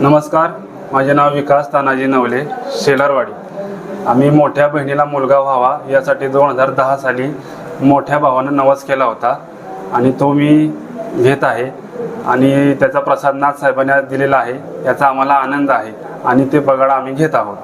नमस्कार माझे नाव विकास तानाजी नवले शेलारवाडी. आम्ही मोठ्या बहिणीला मुलगा व्हावा यासाठी दोन हजार दहा साली मोठ्या भावानं नवस केला होता आणि तो मी घेत आहे. आणि त्याचा प्रसाद नाथ साहेबांनी दिलेला आहे. याचा आम्हाला आनंद आहे. आणि ते बगाडा आम्ही घेत आहोत.